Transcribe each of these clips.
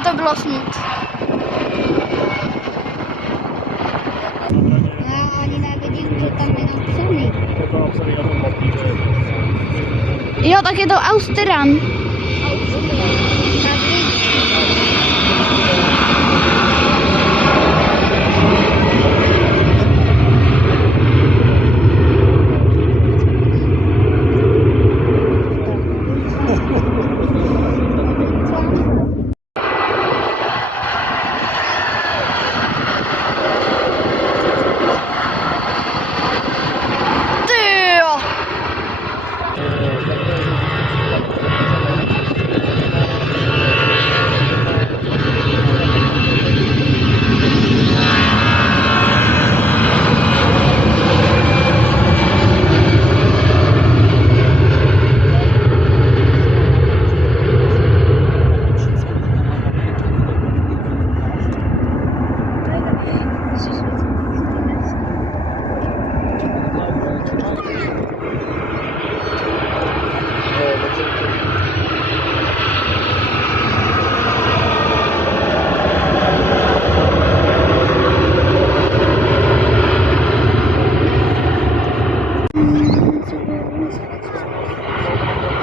to bylo smut. Já ani nevidím, že tam je napsaný. Jo, tak je to Austeran.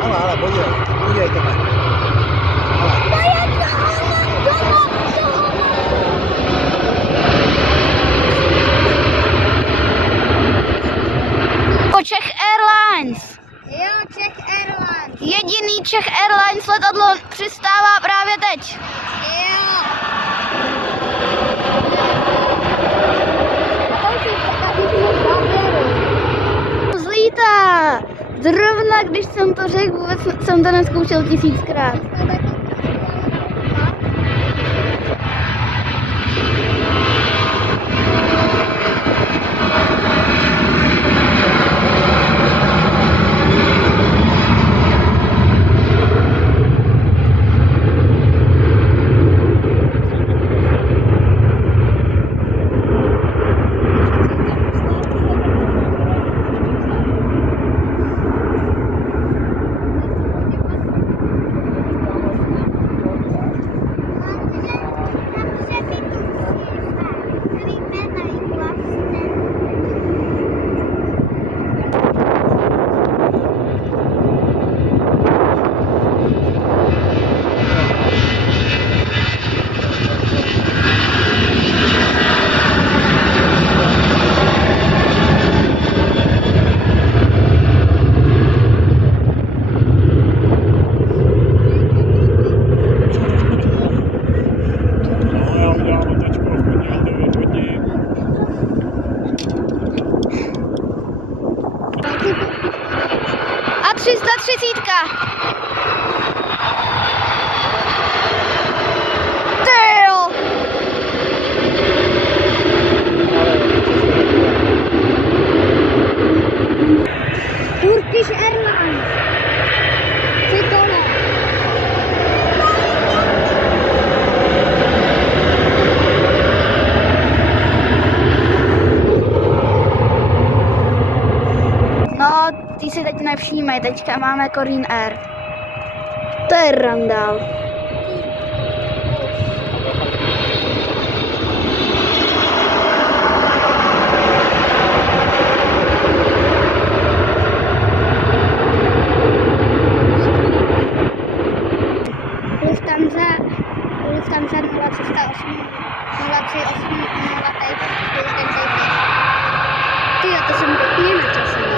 Ale, podívejte mě. Po Czech Airlines. Jo, Czech Airlines. Jediný Czech Airlines letadlo přistává právě teď. Jo. Zlítá. Zrovna když jsem to řekl, vůbec jsem to neskoušel 1000krát. A 330. Tyjo. Turkish Airlines. Ty dole. No, ty si teď nevšímej, teďka máme Korean Air. To je randál. Lufthansa 0308 Ty, to jsem pěkně načasový.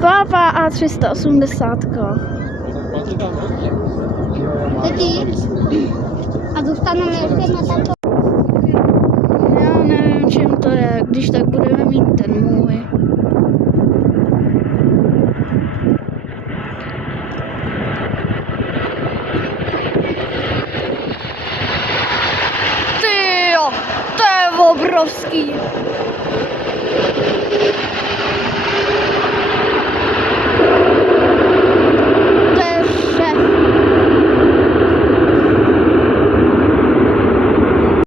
Papa A380. Taky? A zůstaneme ještě na tato. Já nevím, Když tak budeme mít ten můj. Tyjo, to je obrovský.